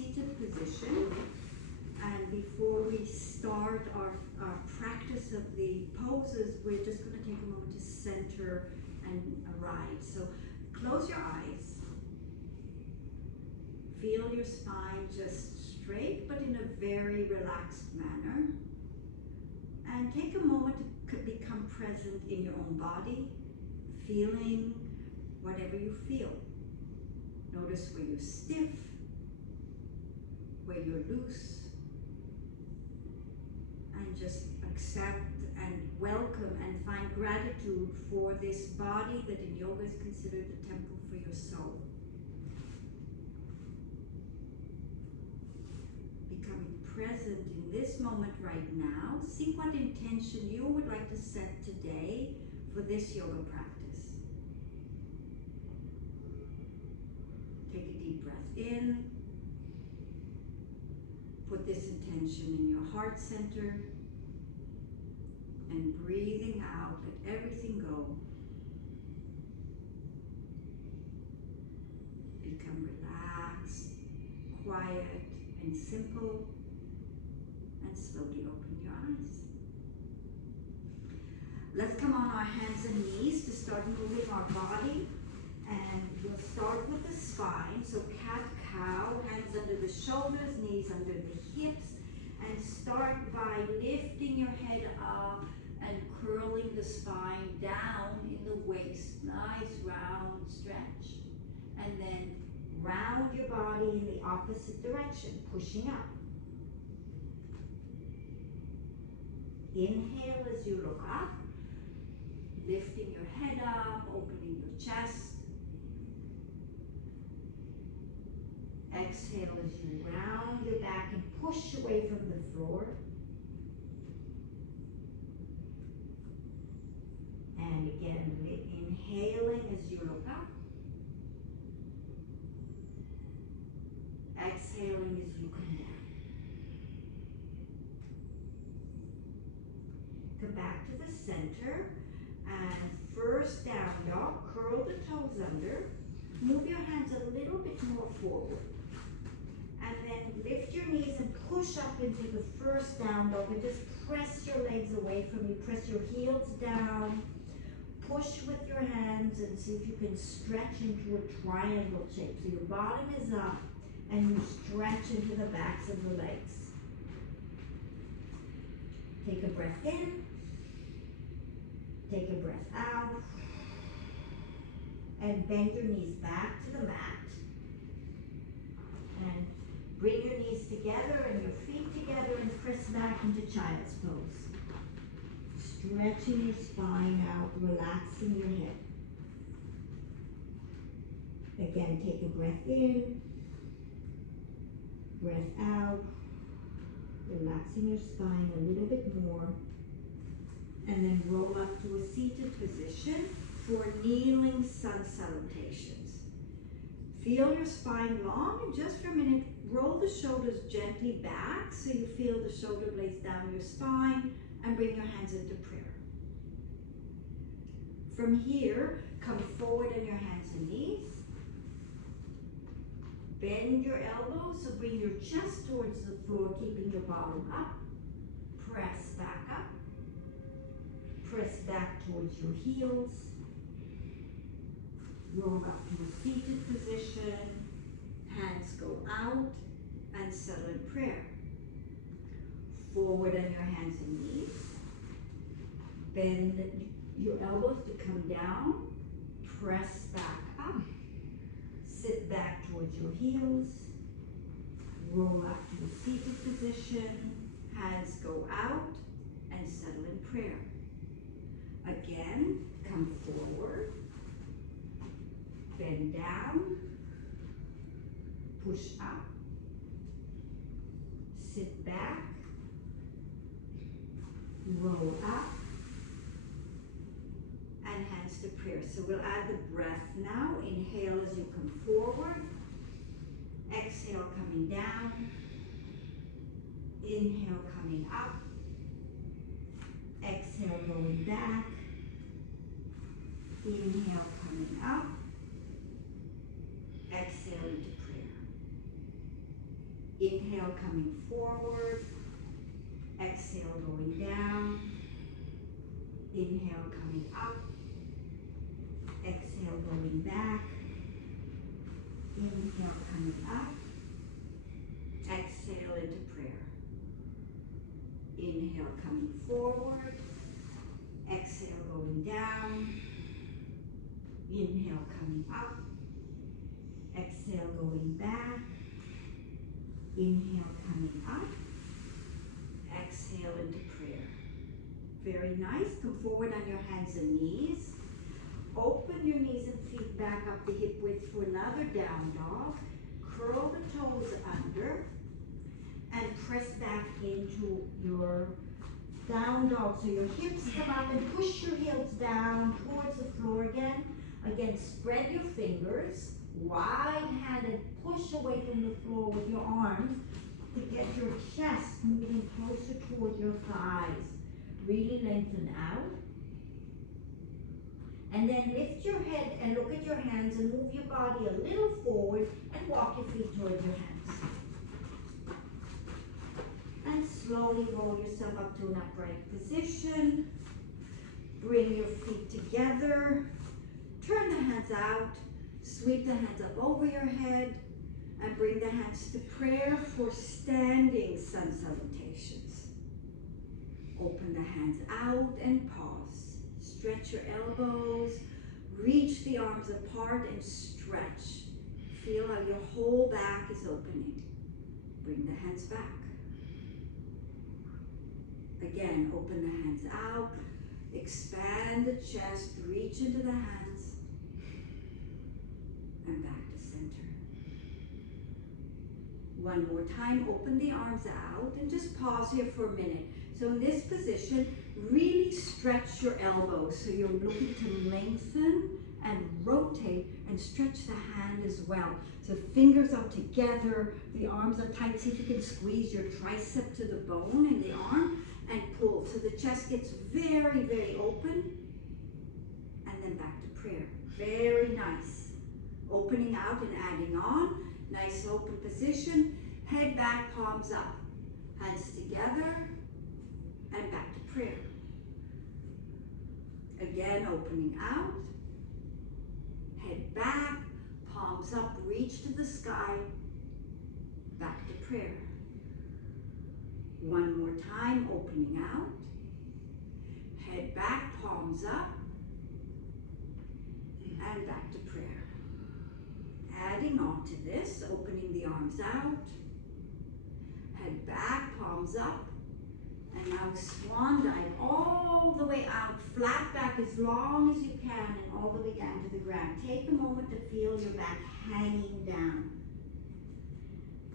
seated position. And before we start our practice of the poses, we're just going to take a moment to center and arise. So close your eyes. Feel your spine just straight, but in a very relaxed manner. And take a moment to become present in your own body, feeling whatever you feel. Notice where you're stiff, where you're loose, and just accept and welcome and find gratitude for this body that in yoga is considered a temple for your soul. Becoming present in this moment right now, see what intention you would like to set today for this yoga practice. Take a deep breath in. Put this intention in your heart center. And breathing out, let everything go. Become relaxed, quiet, and simple. And slowly open your eyes. Let's come on our hands and knees to start moving our body. And we'll start with the spine. So cat-cow, hands under the shoulders, knees under the hips. And start by lifting your head up and curling the spine down in the waist. Nice round stretch. And then round your body in the opposite direction, pushing up. Inhale as you look up, lifting your head up, opening your chest. Exhale as you round your back and push away from the floor. And again, inhaling as you look up. Exhaling as you come down. Come back to the center. And first down dog, curl the toes under. Move your hands a little bit more forward. And then lift your knees and push up into the first down dog and just press your legs away from you. Press your heels down. Push with your hands and see if you can stretch into a triangle shape. So your bottom is up and you stretch into the backs of the legs. Take a breath in. Take a breath out. And bend your knees back to the mat. And bring your knees together and your feet together and press back into child's pose. Stretching your spine out, relaxing your head. Again, take a breath in, breath out, relaxing your spine a little bit more. And then roll up to a seated position for kneeling sun salutations. Feel your spine long, and just for a minute, roll the shoulders gently back so you feel the shoulder blades down your spine, and bring your hands into prayer. From here, come forward on your hands and knees. Bend your elbows, so bring your chest towards the floor, keeping your bottom up. Press back up. Press back towards your heels. Roll up to a seated position. Hands go out and settle in prayer. Forward on your hands and knees. Bend your elbows to come down. Press back up. Sit back towards your heels. Roll up to a seated position. Hands go out and settle in prayer. Again, come forward. Bend down. Push up. Sit back. Roll up. And hands to prayer. So we'll add the breath now. Inhale as you come forward. Exhale coming down. Inhale coming up. Exhale going back. Inhale coming up. Exhale into prayer. Inhale, coming forward. Exhale, going down. Inhale, coming up. Exhale, going back. Inhale, coming up. Exhale into prayer. Inhale, coming forward. Exhale, going down. Inhale, coming up. Exhale, going back. Inhale, coming up. Exhale into prayer. Very nice. Come forward on your hands and knees. Open your knees and feet back up the hip width for another down dog. Curl the toes under and press back into your down dog. So your hips come up and push your heels down towards the floor again. Again, spread your fingers, wide-handed, push away from the floor with your arms to get your chest moving closer toward your thighs. Really lengthen out. And then lift your head and look at your hands and move your body a little forward and walk your feet towards your hands. And slowly roll yourself up to an upright position. Bring your feet together. Turn the hands out. Sweep the hands up over your head. And bring the hands to prayer for standing sun salutations. Open the hands out and pause. Stretch your elbows. Reach the arms apart and stretch. Feel how your whole back is opening. Bring the hands back. Again, open the hands out. Expand the chest. Reach into the hands. And back to center. One more time, open the arms out and just pause here for a minute. So in this position, really stretch your elbows. So you're looking to lengthen and rotate and stretch the hand as well. So fingers up together, the arms are tight. See if you can squeeze your tricep to the bone in the arm and pull. So the chest gets very, very open. And then back to prayer. Very nice. Opening out and adding on. Nice open position. Head back, palms up. Hands together. And back to prayer. Again, opening out. Head back, palms up, reach to the sky. Back to prayer. One more time, opening out. Head back, palms up. And back to prayer. Adding on to this, opening the arms out. Head back, palms up. And now swan dive all the way out, flat back as long as you can and all the way down to the ground. Take a moment to feel your back hanging down.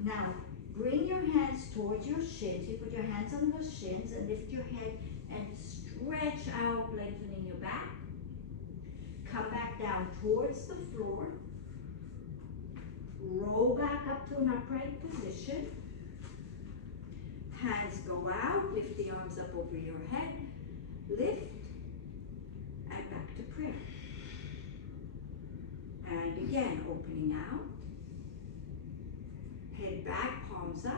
Now, bring your hands towards your shins. You put your hands on the shins and lift your head and stretch out, lengthening your back. Come back down towards the floor. Roll back up to an upright position. Hands go out, lift the arms up over your head, lift, and back to prayer. And again, opening out. Head back, palms up.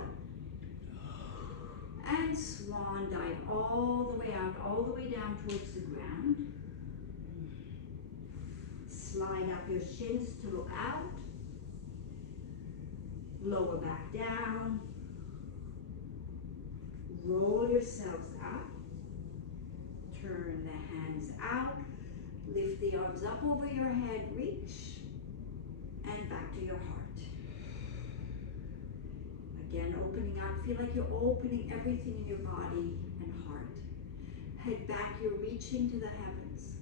And swan dive all the way out, all the way down towards the ground. Slide up your shins to look out. Lower back down. Roll yourselves up. Turn the hands out. Lift the arms up over your head. Reach. And back to your heart. Again, opening out. Feel like you're opening everything in your body and heart. Head back. You're reaching to the heavens.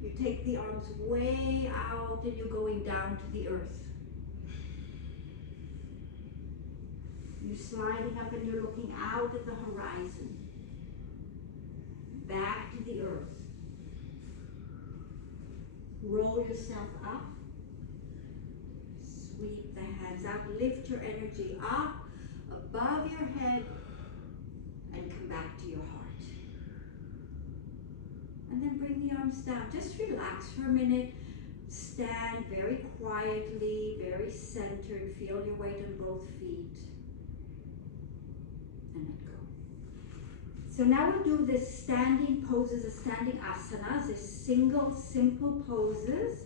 You take the arms way out and you're going down to the earth. You're sliding up and you're looking out at the horizon. Back to the earth. Roll yourself up. Sweep the hands out. Lift your energy up above your head and come back to your heart. And then bring the arms down. Just relax for a minute. Stand very quietly, very centered. Feel your weight on both feet. So now we'll do the standing poses, the standing asanas, the single simple poses.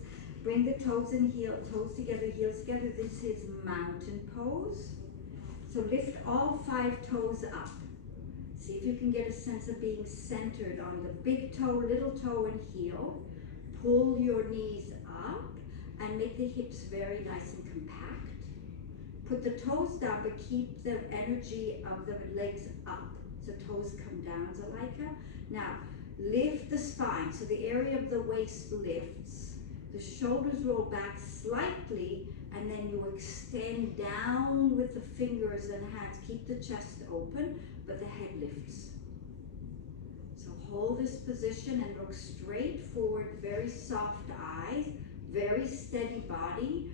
Bring the toes and toes together, heels together. This is mountain pose. So lift all 5 toes up. See if you can get a sense of being centered on the big toe, little toe, and heel. Pull your knees up and make the hips very nice and compact. Put the toes down, but keep the energy of the legs up. So toes come down, Zalaika. Now, lift the spine. So the area of the waist lifts. The shoulders roll back slightly, and then you extend down with the fingers and hands. Keep the chest open, but the head lifts. So hold this position and look straight forward, very soft eyes, very steady body,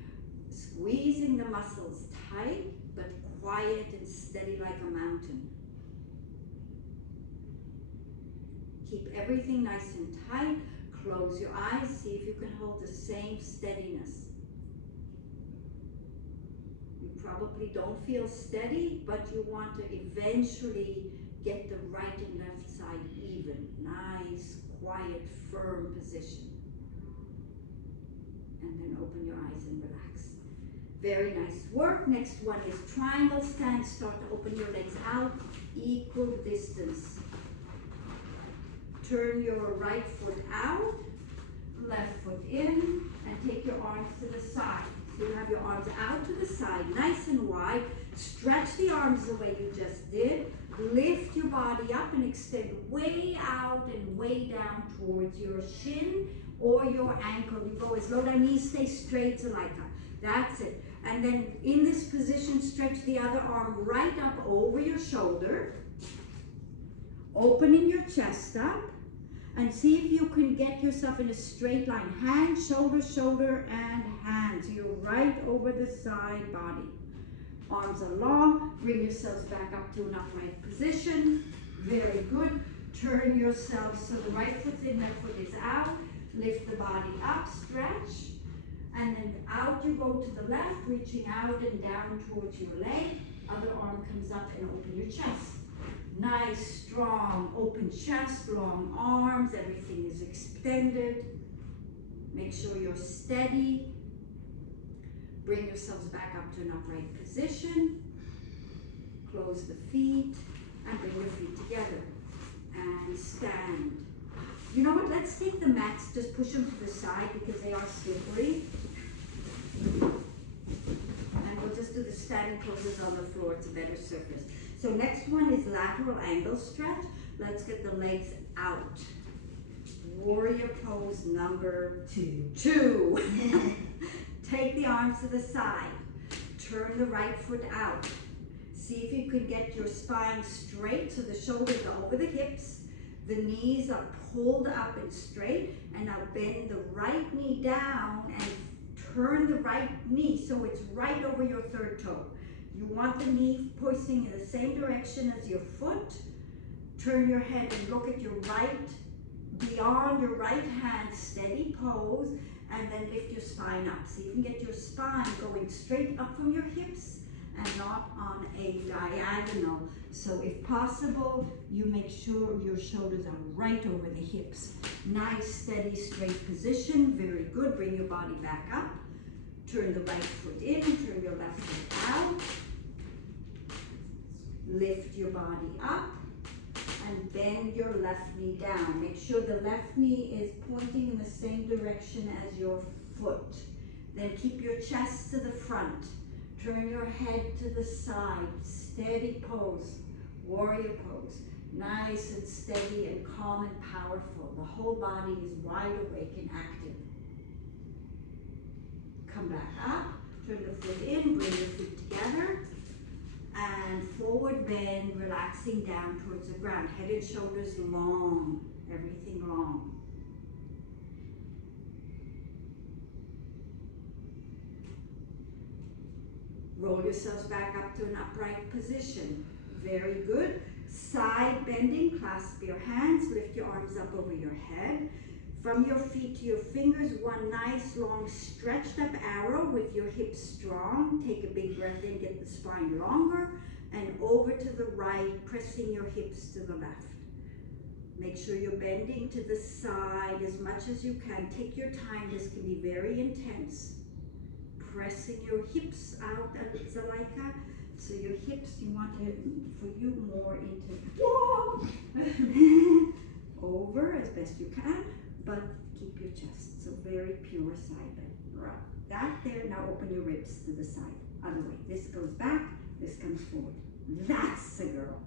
squeezing the muscles tight, but quiet and steady like a mountain. Keep everything nice and tight. Close your eyes. See if you can hold the same steadiness. You probably don't feel steady, but you want to eventually get the right and left side even. Nice, quiet, firm position. And then open your eyes and relax. Very nice work. Next one is triangle stand. Start to open your legs out, equal distance. Turn your right foot out, left foot in, and take your arms to the side. So you have your arms out to the side, nice and wide. Stretch the arms the way you just did. Lift your body up and extend way out and way down towards your shin or your ankle. You go as low down, knees stay straight, Zalaika. That's it. And then in this position, stretch the other arm right up over your shoulder, opening your chest up. And see if you can get yourself in a straight line. Hand, shoulder, shoulder, and hand. So you're right over the side body. Arms are long. Bring yourselves back up to an upright position. Very good. Turn yourselves so the right foot's in, left foot is out. Lift the body up, stretch. And then out you go to the left, reaching out and down towards your leg. Other arm comes up and open your chest. Nice, strong, open chest, long arms, everything is extended. Make sure you're steady. Bring yourselves back up to an upright position. Close the feet and bring your feet together. And stand. You know what, let's take the mats, just push them to the side because they are slippery. And we'll just do the standing poses on the floor, it's a better surface. So next one is lateral angle stretch. Let's get the legs out. Warrior pose number 2. Take the arms to the side. Turn the right foot out. See if you can get your spine straight so the shoulders are over the hips. The knees are pulled up and straight. And now bend the right knee down and turn the right knee so it's right over your third toe. You want the knee pointing in the same direction as your foot. Turn your head and look at your right, beyond your right hand, steady pose, and then lift your spine up. So you can get your spine going straight up from your hips and not on a diagonal. So if possible, you make sure your shoulders are right over the hips. Nice, steady, straight position. Very good. Bring your body back up. Turn the right foot in, turn your left foot out. Lift your body up and bend your left knee down. Make sure the left knee is pointing in the same direction as your foot. Then keep your chest to the front. Turn your head to the side. Steady pose, warrior pose. Nice and steady and calm and powerful. The whole body is wide awake and active. Come back up, turn the foot in, bring your feet together, and forward bend, relaxing down towards the ground. Head and shoulders long, everything long. Roll yourselves back up to an upright position. Very good. Side bending, clasp your hands, lift your arms up over your head. From your feet to your fingers, one nice long stretched up arrow with your hips strong. Take a big breath in, get the spine longer, and over to the right, pressing your hips to the left. Make sure you're bending to the side as much as you can. Take your time, this can be very intense. Pressing your hips out, Zalaika. So your hips, you want it for you more into, over as best you can, but keep your chest. So very pure side bend. Right. That there, now open your ribs to the side. Other way. This goes back, this comes forward. That's a girl.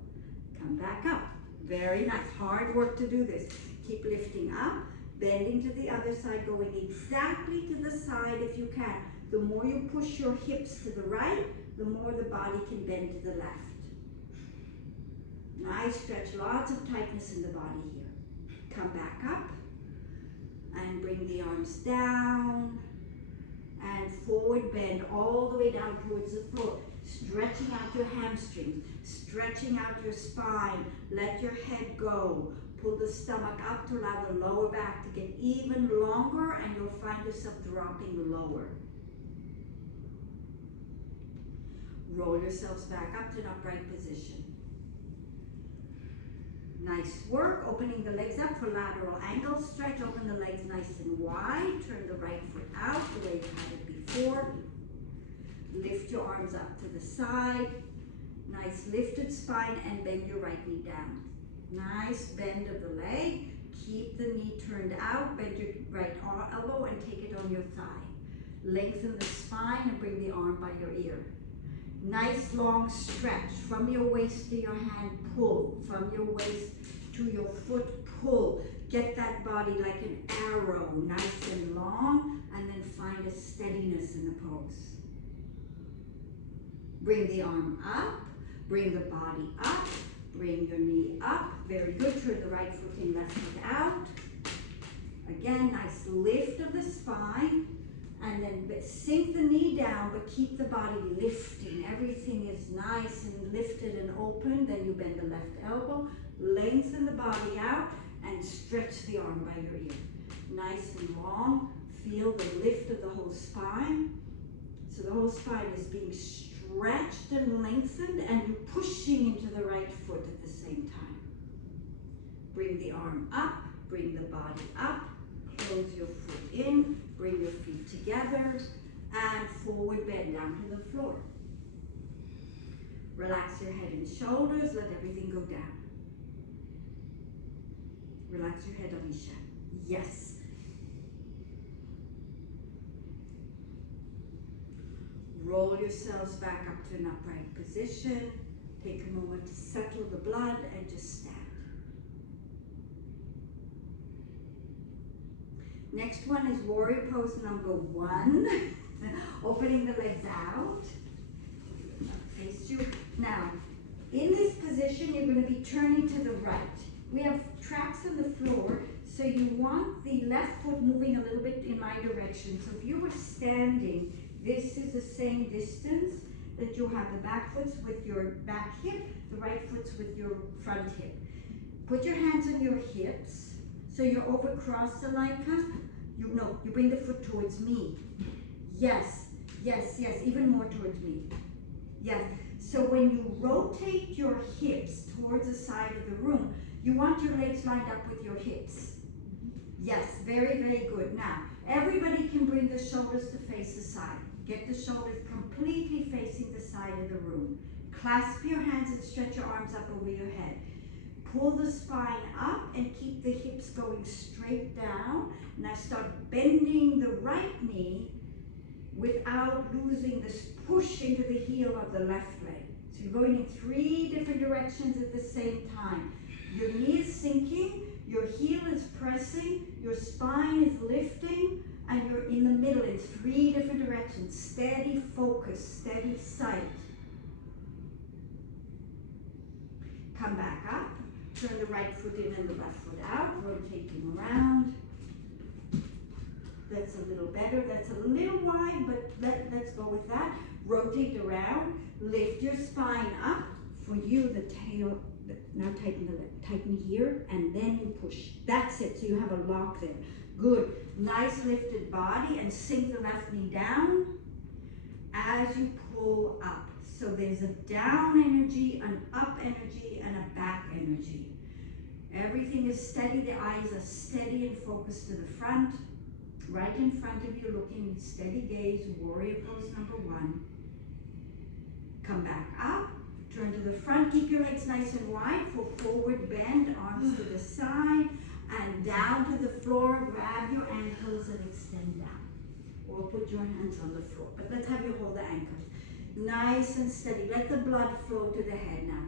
Come back up. Very nice. Hard work to do this. Keep lifting up, bending to the other side, going exactly to the side if you can. The more you push your hips to the right, the more the body can bend to the left. Nice stretch, lots of tightness in the body here. Come back up and bring the arms down and forward bend all the way down towards the floor. Stretching out your hamstrings, stretching out your spine. Let your head go. Pull the stomach up to allow the lower back to get even longer, and you'll find yourself dropping lower. Roll yourselves back up to an upright position. Nice work. Opening the legs up for lateral angle stretch. Open the legs nice and wide. Turn the right foot out the way you had it before. Lift your arms up to the side. Nice lifted spine and bend your right knee down. Nice bend of the leg. Keep the knee turned out. Bend your right elbow and take it on your thigh. Lengthen the spine and bring the arm by your ear. Nice long stretch from your waist to your hand, pull. From your waist to your foot, pull. Get that body like an arrow, nice and long, and then find a steadiness in the pose. Bring the arm up, bring the body up, bring your knee up. Very good. Turn the right foot in, left foot out. Again, nice lift of the spine. And then sink the knee down, but keep the body lifting. Everything is nice and lifted and open. Then you bend the left elbow, lengthen the body out, and stretch the arm by your ear. Nice and long. Feel the lift of the whole spine. So the whole spine is being stretched and lengthened, and you're pushing into the right foot at the same time. Bring the arm up, bring the body up, close your foot in, bring your feet together, and forward bend down to the floor. Relax your head and shoulders, let everything go down. Relax your head, Alicia. Yes. Roll yourselves back up to an upright position. Take a moment to settle the blood and just stand. Next one is warrior pose number 1. Opening the legs out. Face you. Now, in this position, you're going to be turning to the right. We have tracks on the floor, so you want the left foot moving a little bit in my direction. So if you were standing, this is the same distance that you have the back foots with your back hip, the right foot's with your front hip. Put your hands on your hips, so you're over cross Zalaika. You bring the foot towards me. Yes, yes, yes, even more towards me. Yes. So when you rotate your hips towards the side of the room, you want your legs lined up with your hips. Yes, very, very good. Now, everybody can bring the shoulders to face the side. Get the shoulders completely facing the side of the room. Clasp your hands and stretch your arms up over your head. Pull the spine up and keep the hips going straight down. Now start bending the right knee without losing this push into the heel of the left leg. So you're going in 3 different directions at the same time. Your knee is sinking, your heel is pressing, your spine is lifting, and you're in the middle in 3 different directions. Steady focus, steady sight. Come back up. Turn the right foot in and the left foot out, rotating around. That's a little better. That's a little wide, but let's go with that. Rotate around, lift your spine up. For you, the tail, now tighten here, and then you push. That's it, so you have a lock there. Good. Nice lifted body, and sink the left knee down as you pull up. So there's a down energy, an up energy, and a back energy. Everything is steady, the eyes are steady and focused to the front. Right in front of you, looking with steady gaze, warrior pose number 1. Come back up, turn to the front, keep your legs nice and wide for forward bend, arms to the side, and down to the floor, grab your ankles and extend down. Or put your hands on the floor, but let's have you hold the ankles. Nice and steady, let the blood flow to the head now.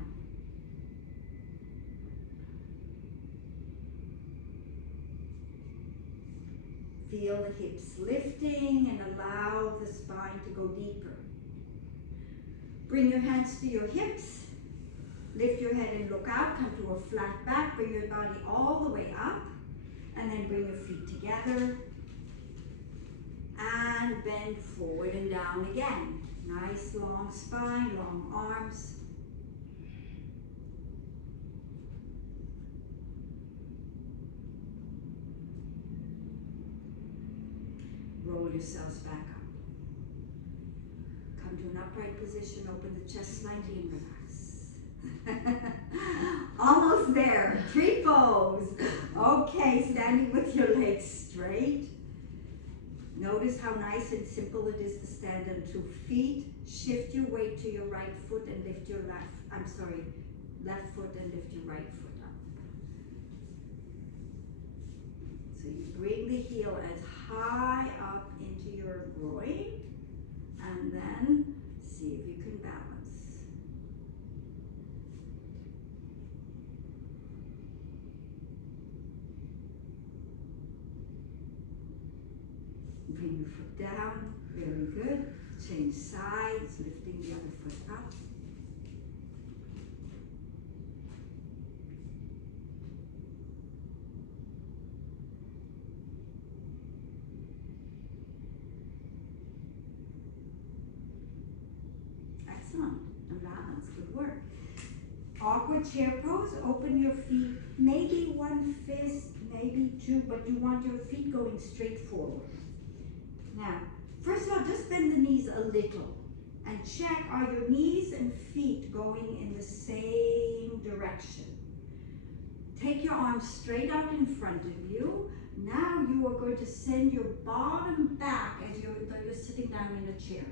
Feel the hips lifting and allow the spine to go deeper. Bring your hands to your hips. Lift your head and look out. Come to a flat back. Bring your body all the way up. And then bring your feet together. And bend forward and down again. Nice long spine, long arms. Roll yourselves back up. Come to an upright position, open the chest slightly and relax. Almost there, tree pose. Okay, standing with your legs straight. Notice how nice and simple it is to stand on 2 feet. Shift your weight to your right foot and lift your left foot and lift your right foot up. So you bring the heel as high up into your groin, and then see if you can balance. Bring your foot down, very good. Change sides, lifting the other foot up. Excellent, and balance, good work. Awkward chair pose, open your feet, maybe 1 fist, maybe 2, but you want your feet going straight forward. Now, first of all, just bend the knees a little and check, are your knees and feet going in the same direction? Take your arms straight out in front of you. Now you are going to send your bottom back as though you're sitting down in a chair.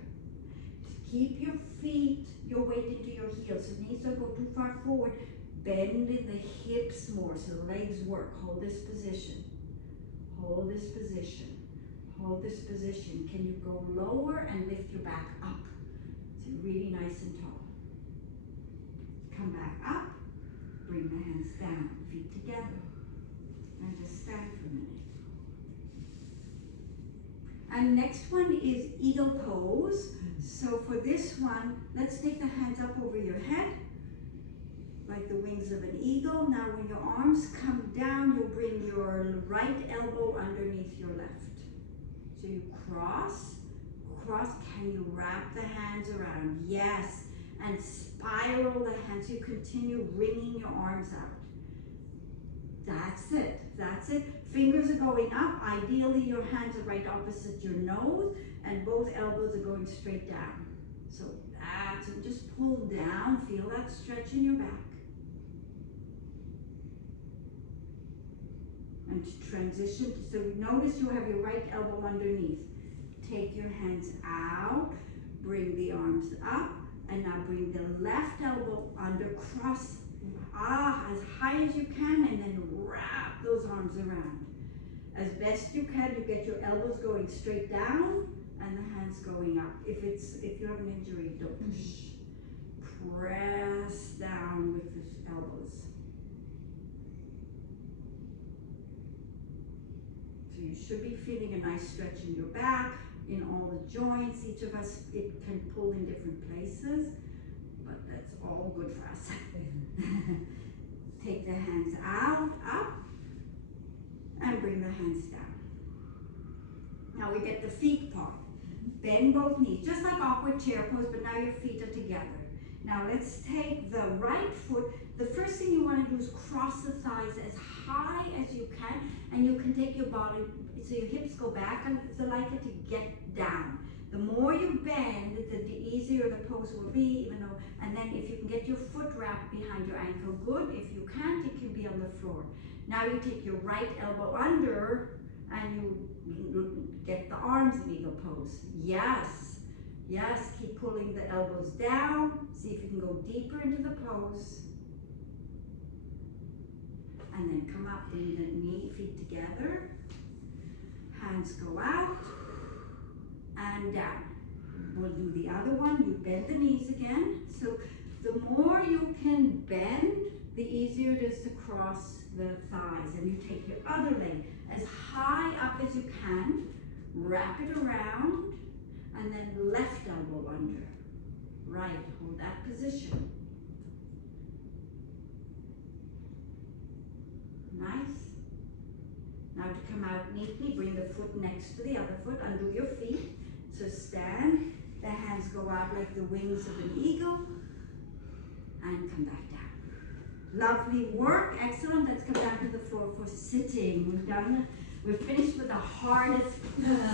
Keep your feet, your weight into your heels. So knees don't go too far forward. Bend in the hips more so the legs work. Hold this position. Hold this position. Hold this position. Can you go lower and lift your back up? So you're really nice and tall. Come back up. Bring the hands down. Feet together. And just stand for a minute. And next one is eagle pose. So for this one, let's take the hands up over your head, like the wings of an eagle. Now when your arms come down, you'll bring your right elbow underneath your left. So you cross, can you wrap the hands around? Yes, and spiral the hands. You continue wringing your arms out. That's it, that's it. Fingers are going up. Ideally, your hands are right opposite your nose, and both elbows are going straight down. So that's it. Just pull down. Feel that stretch in your back. And to transition, so notice you have your right elbow underneath. Take your hands out, bring the arms up, and now bring the left elbow under, cross as high as you can, and then wrap those arms around. As best you can, you get your elbows going straight down and the hands going up. If you have an injury, don't push. Press down with the elbows. So you should be feeling a nice stretch in your back, in all the joints. Each of us, it can pull in different places, but that's all good for us. Take the hands out, up, and bring the hands down. Now we get the feet part. Bend both knees, just like awkward chair pose, but now your feet are together. Now let's take the right foot. The first thing you want to do is cross the thighs as high as you can, and you can take your body, so your hips go back, and it's likely to get down. The more you bend, the easier the pose will be, even though, and then if you can get your foot wrapped behind your ankle, good. If you can't, it can be on the floor. Now you take your right elbow under and you get the arms in eagle pose. Yes, yes, keep pulling the elbows down. See if you can go deeper into the pose. And then come up, bring the knee, feet together. Hands go out and down. We'll do the other one. You bend the knees again. So the more you can bend, the easier it is to cross the thighs. And you take your other leg as high up as you can, wrap it around, and then left elbow under. Right, hold that position. Nice. Now to come out neatly, bring the foot next to the other foot, undo your feet. So stand, the hands go out like the wings of an eagle, and come back down. Lovely work, excellent. Let's come down to the floor for sitting. We're finished with the hardest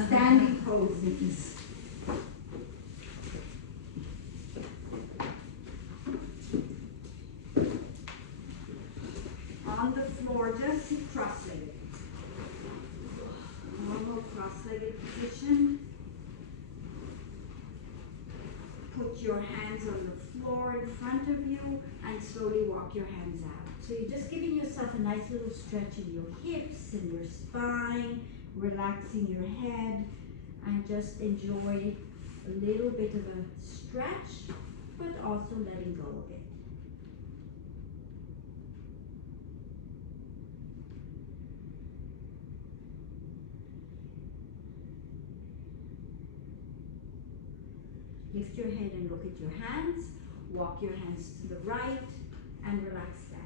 standing poses. On the floor, just sit cross-legged. Normal cross-legged position. Put your hands on the floor in front of you and slowly walk your hands out. So you're just giving yourself a nice little stretch in your hips and your spine, relaxing your head, and just enjoy a little bit of a stretch, but also letting go of it. Lift your head and look at your hands. Walk your hands to the right and relax down.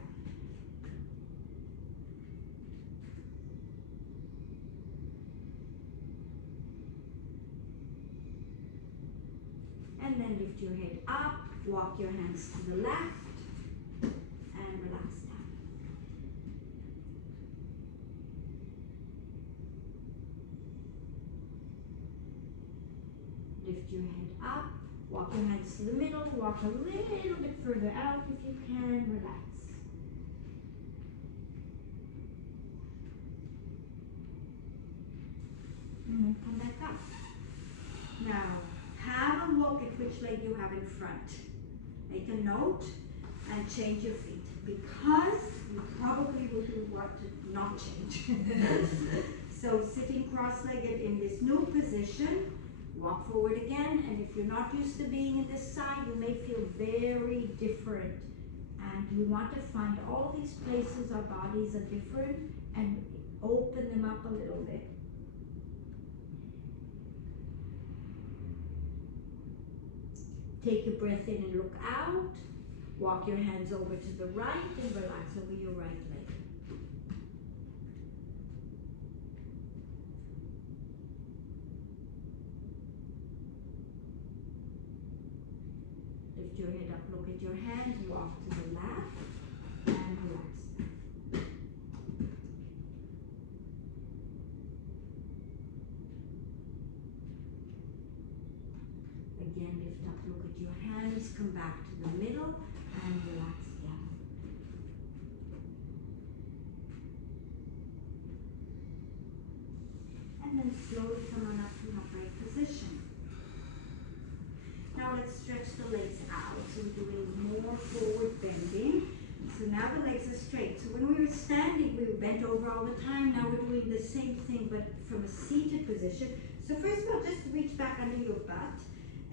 And then lift your head up, walk your hands to the left and relax down. Lift your head up. Walk your hands to the middle, walk a little bit further out if you can, relax. And then come back up. Now, have a look at which leg you have in front. Make a note and change your feet, because you probably will want to not change. So sitting cross-legged in this new position, walk forward again, and if you're not used to being in this side, you may feel very different. And you want to find all these places our bodies are different and open them up a little bit. Take a breath in and look out. Walk your hands over to the right and relax over your right leg. Lift your head up, look at your hands, walk to the left, and relax. Again, lift up, look at your hands, come back to the middle, and relax down. And then slowly come on up to an upright position. Now let's stretch the legs out. So we're doing more forward bending. So now the legs are straight. So when we were standing, we were bent over all the time. Now we're doing the same thing, but from a seated position. So first of all, just reach back under your butt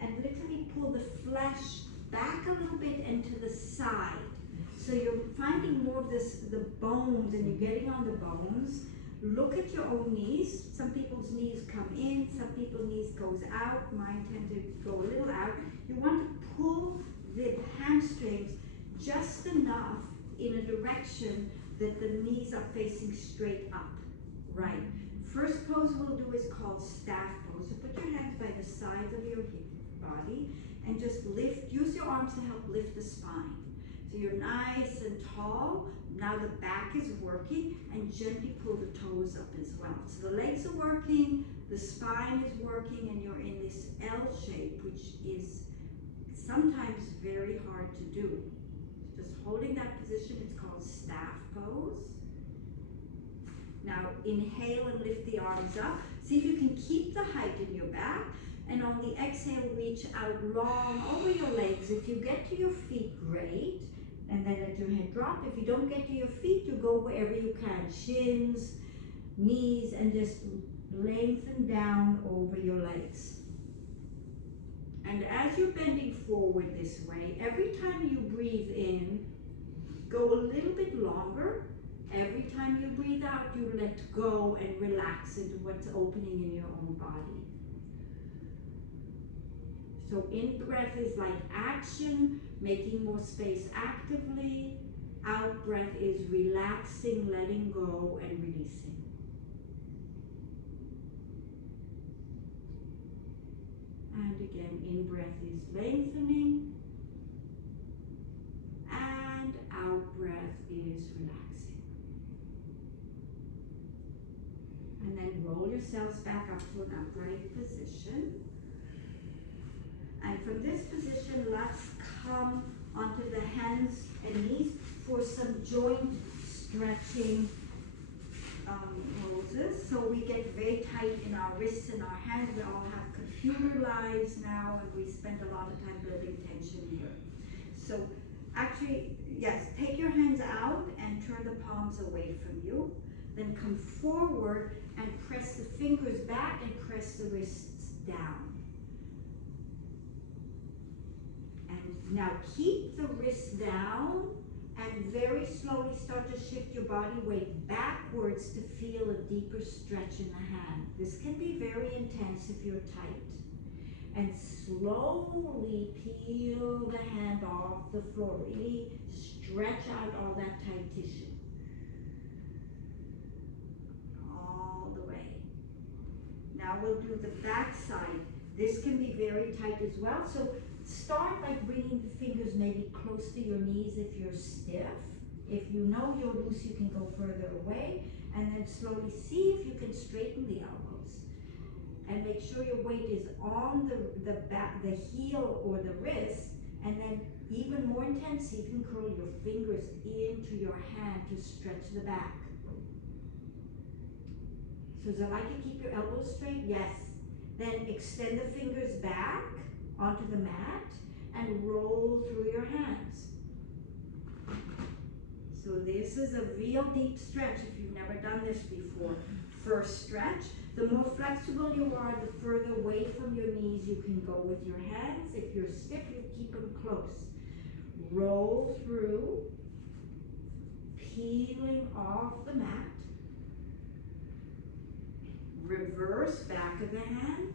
and literally pull the flesh back a little bit and to the side. So you're finding more of this, the bones, and you're getting on the bones. Look at your own knees. Some people's knees come in, some people's knees goes out. Mine tend to go a little out. You want to pull the hamstrings just enough in a direction that the knees are facing straight up. Right. First pose we'll do is called staff pose. So put your hands by the sides of your body and just lift, use your arms to help lift the spine. So you're nice and tall. Now the back is working, and gently pull the toes up as well. So the legs are working, the spine is working, and you're in this L shape. which is sometimes very hard to do. Just holding that position, it's called staff pose. Now inhale and lift the arms up. See if you can keep the height in your back, and on the exhale, reach out long over your legs. If you get to your feet, great, and then let your head drop. If you don't get to your feet, you go wherever you can, shins, knees, and just lengthen down over your legs. And as you're bending forward this way, every time you breathe in, go a little bit longer. Every time you breathe out, you let go and relax into what's opening in your own body. So in breath is like action, making more space actively. Out breath is relaxing, letting go, and releasing. And again, in breath is lengthening, and out breath is relaxing. And then roll yourselves back up to an upright position. And from this position, let's come onto the hands and knees for some joint stretching poses. So we get very tight in our wrists and our hands. We all have computer lives now, and we spend a lot of time building tension here. So actually, yes, take your hands out and turn the palms away from you. Then come forward and press the fingers back and press the wrists down. And now keep the wrists down and very slowly start to shift your body weight backwards to feel a deeper stretch in the hand. This can be very intense if you're tight. And slowly peel the hand off the floor. Really stretch out all that tight tissue. All the way. Now we'll do the back side. This can be very tight as well. So start by bringing the fingers maybe close to your knees if you're stiff. If you know you're loose, you can go further away. And then slowly see if you can straighten the elbows. And make sure your weight is on the back, the heel or the wrist. And then even more intense, see if you can curl your fingers into your hand to stretch the back. So is it like you keep your elbows straight? Yes. Then extend the fingers back onto the mat and roll through your hands. So this is a real deep stretch if you've never done this before. First stretch. The more flexible you are, the further away from your knees you can go with your hands. If you're stiff, you keep them close. Roll through, peeling off the mat. Reverse back of the hand.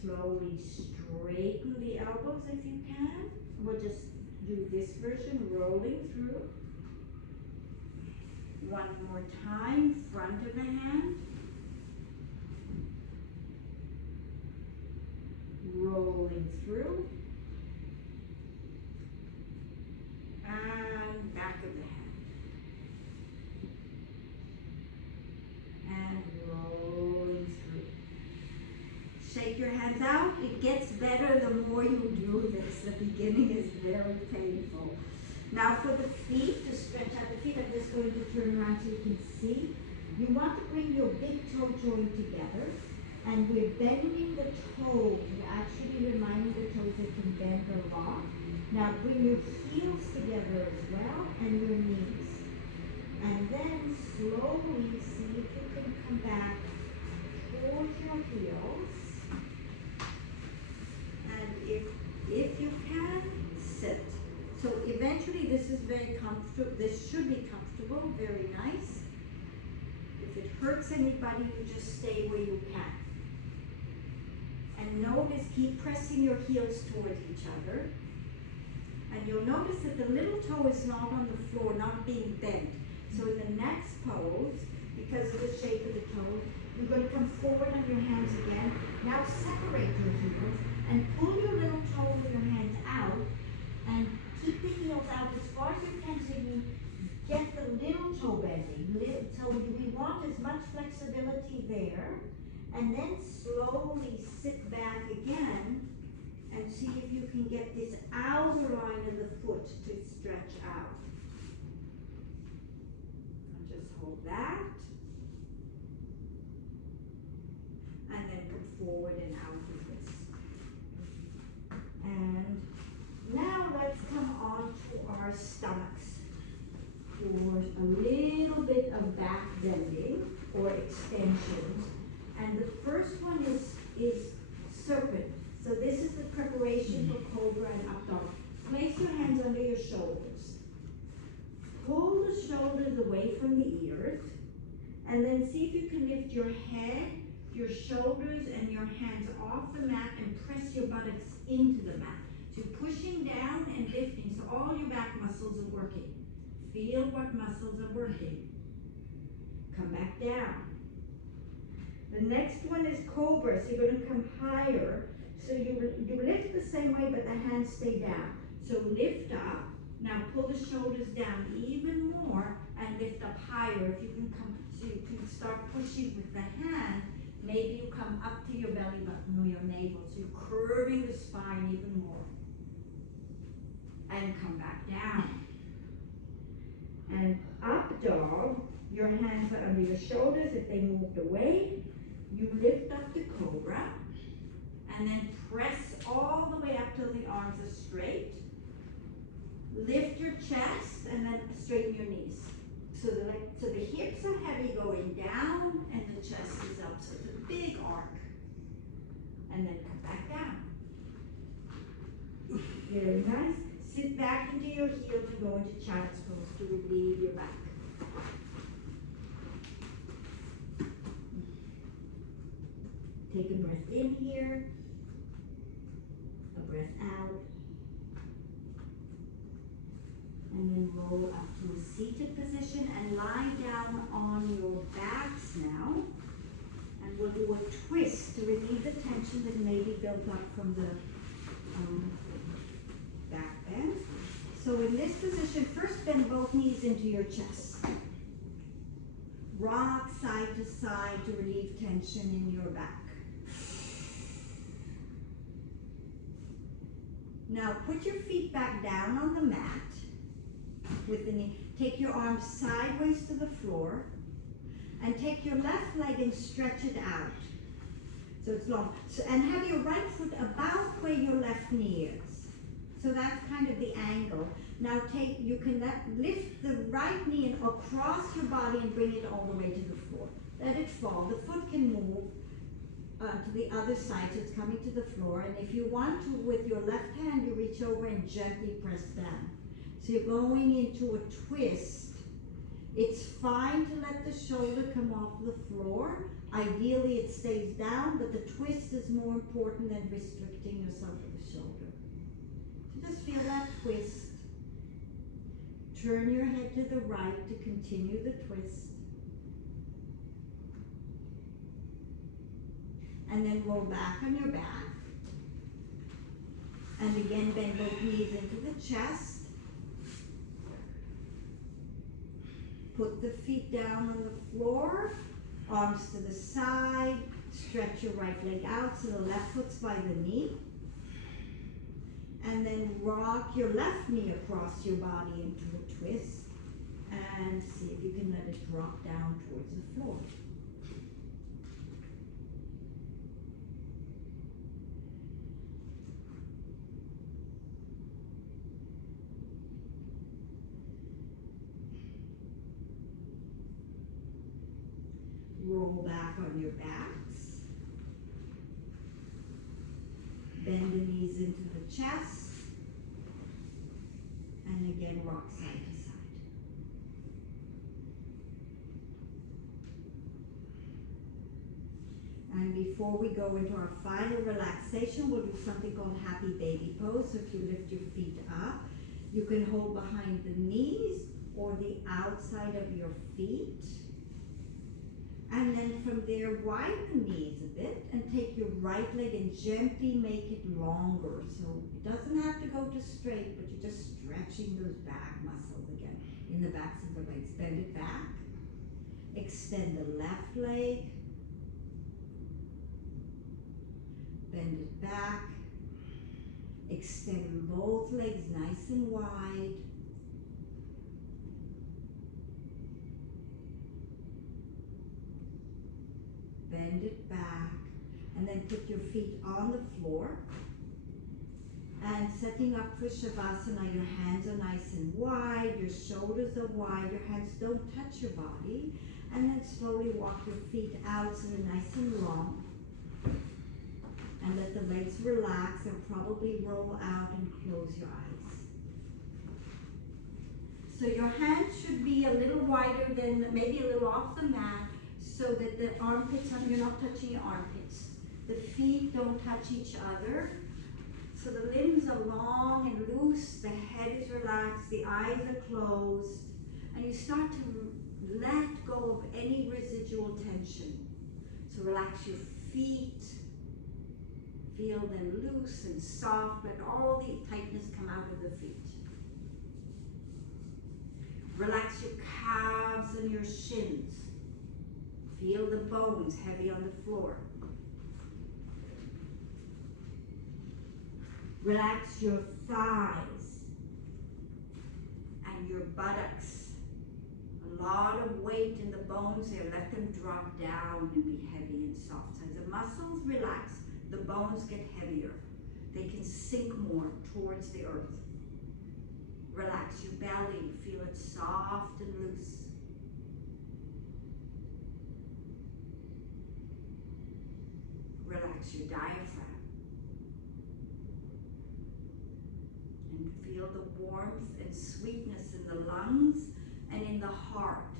Slowly straighten the elbows if you can. We'll just do this version, rolling through. One more time, front of the hand. Rolling through. And back of the hand. And rolling through. Shake your hands out. It gets better the more you do this. The beginning is very painful. Now for the feet, to stretch out the feet, I'm just going to turn around so you can see. You want to bring your big toe joint together, and we're bending the toes. We're actually reminding the toes they can bend a lot. Now bring your heels together as well, and your knees. And then slowly see if you can come back towards your heels. And if you can, sit. So eventually this is very comfortable. This should be comfortable, very nice. If it hurts anybody, you just stay where you can. And notice, keep pressing your heels towards each other. And you'll notice that the little toe is not on the floor, not being bent. So in the next pose, because of the shape of the toe, you're going to come forward on your hands again. Now separate your heels and pull your little toe with your hands out and keep the heels out as far as you can so you get the little toe bending. So we want as much flexibility there there. And then slowly sit back again and see if you can get this outer line of the foot to stretch out. And just hold that. And then come forward and out with this. And now let's come on to our stomachs for a little bit of back bending or extensions. And the first one is serpent. So this is the preparation for cobra and up dog. Place your hands under your shoulders. Pull the shoulders away from the ears. And then see if you can lift your head, your shoulders, and your hands off the mat and press your buttocks into the mat. So pushing down and lifting, so all your back muscles are working. Feel what muscles are working. Come back down. The next one is cobra, so you're going to come higher. So you lift the same way, but the hands stay down. So lift up. Now pull the shoulders down even more and lift up higher. If you can come, so you can start pushing with the hand. Maybe you come up to your belly button or your navel. So you're curving the spine even more. And come back down. And up dog, your hands are under your shoulders. If they moved away, you lift up the cobra. And then press all the way up till the arms are straight. Lift your chest and then straighten your knees. So the hips are heavy going down and the chest is up. So it's a big arc. And then come back down. Very nice. Sit back into your heels and go into child's pose to relieve your back. Take a breath in here. A breath out. And then roll up to a seated position and lie down on your backs now. And we'll do a twist to relieve the tension that may be built up from the back bend. So in this position, first bend both knees into your chest. Rock side to side to relieve tension in your back. Now put your feet back down on the mat with the knee. Take your arms sideways to the floor and take your left leg and stretch it out. So it's long. So, and have your right foot about where your left knee is. So that's kind of the angle. Now you can lift the right knee across your body and bring it all the way to the floor. Let it fall. The foot can move to the other side, so it's coming to the floor. And if you want to, with your left hand, you reach over and gently press down. So you're going into a twist. It's fine to let the shoulder come off the floor. Ideally, it stays down, but the twist is more important than restricting yourself with the shoulder. So just feel that twist. Turn your head to the right to continue the twist. And then roll back on your back. And again, bend both knees into the chest. Put the feet down on the floor, arms to the side, stretch your right leg out so the left foot's by the knee. And then rock your left knee across your body into a twist. And see if you can let it drop down towards the floor. Roll back on your backs. Bend the knees into the chest. And again, rock side to side. And before we go into our final relaxation, we'll do something called happy baby pose. So if you lift your feet up, you can hold behind the knees or the outside of your feet. And then from there, widen the knees a bit and take your right leg and gently make it longer. So it doesn't have to go to straight, but you're just stretching those back muscles again in the backs of the legs. Bend it back. Extend the left leg. Bend it back. Extend both legs nice and wide. Bend it back. And then put your feet on the floor. And setting up for Shavasana, your hands are nice and wide, your shoulders are wide, your hands don't touch your body. And then slowly walk your feet out so they're nice and long. And let the legs relax and probably roll out and close your eyes. So your hands should be a little wider than, maybe a little off the mat, so that the armpits, you're not touching your armpits. The feet don't touch each other. So the limbs are long and loose, the head is relaxed, the eyes are closed, and you start to let go of any residual tension. So relax your feet, feel them loose and soft, let all the tightness come out of the feet. Relax your calves and your shins. Feel the bones heavy on the floor. Relax your thighs and your buttocks. A lot of weight in the bones there. Let them drop down and be heavy and soft. So as the muscles relax, the bones get heavier. They can sink more towards the earth. Relax your belly. Feel it soft and loose. Relax your diaphragm. And feel the warmth and sweetness in the lungs and in the heart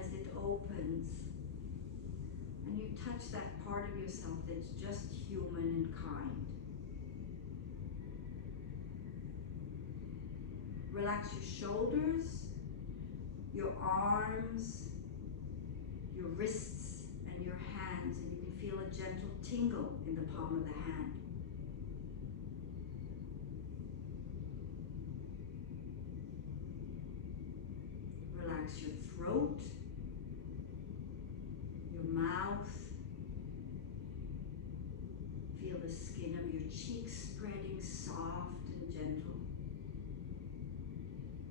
as it opens. And you touch that part of yourself that's just human and kind. Relax your shoulders, your arms, your wrists, and your hands. And you can feel a gentle tingle in the palm of the hand. Relax your throat, your mouth. Feel the skin of your cheeks spreading soft and gentle.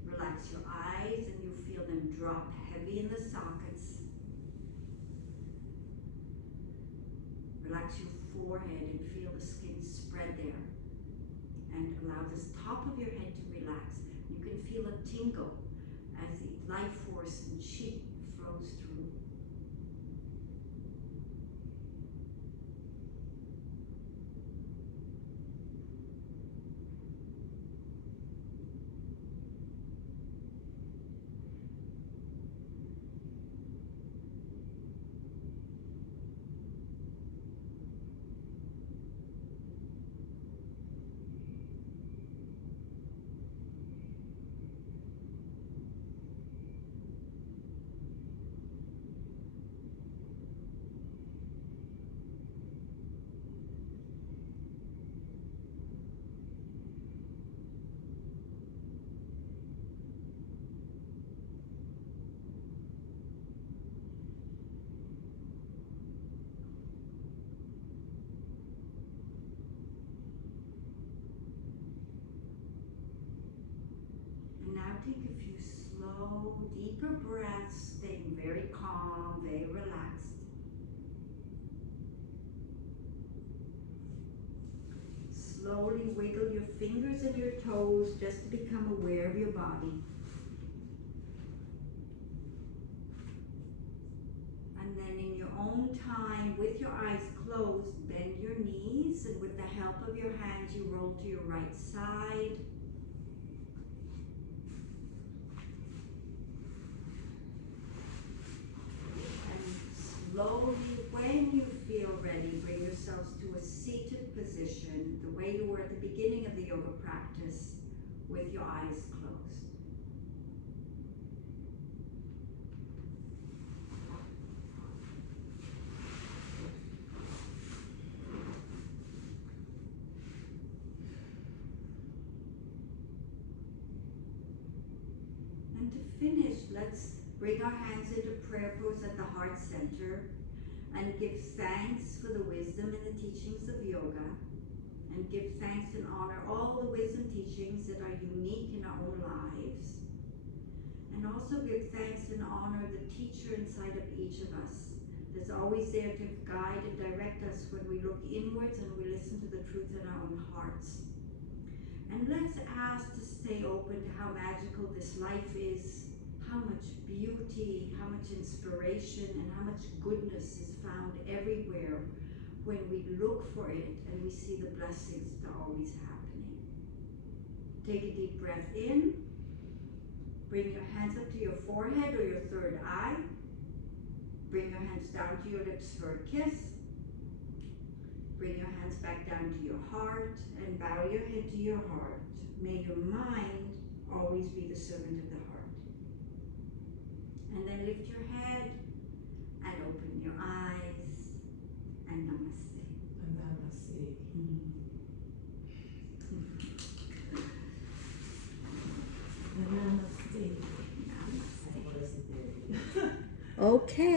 Relax your eyes and you feel them drop heavy in the sockets. Relax your forehead and feel the skin spread there. And allow the top of your head to relax. You can feel a tingle as the life force and chi flows through. Take a few slow, deeper breaths, staying very calm, very relaxed. Slowly wiggle your fingers and your toes just to become aware of your body. And then in your own time, with your eyes closed, bend your knees, and with the help of your hands, you roll to your right side. Slowly, when you feel ready, bring yourselves to a seated position, the way you were at the beginning of the yoga practice, with your eyes closed. And to finish, let's bring our hands into prayer pose at the heart center. and give thanks for the wisdom and the teachings of yoga, and give thanks and honor all the wisdom teachings that are unique in our own lives, and also give thanks and honor the teacher inside of each of us that's always there to guide and direct us when we look inwards and we listen to the truth in our own hearts. And let's ask to stay open to how magical this life is, how much beauty, how much inspiration, and how much goodness is found everywhere when we look for it and we see the blessings that are always happening. Take a deep breath in. Bring your hands up to your forehead or your third eye. Bring your hands down to your lips for a kiss. Bring your hands back down to your heart and bow your head to your heart. May your mind always be the servant of the heart. And then lift your head and open your eyes and namaste. Namaste. Namaste. Okay.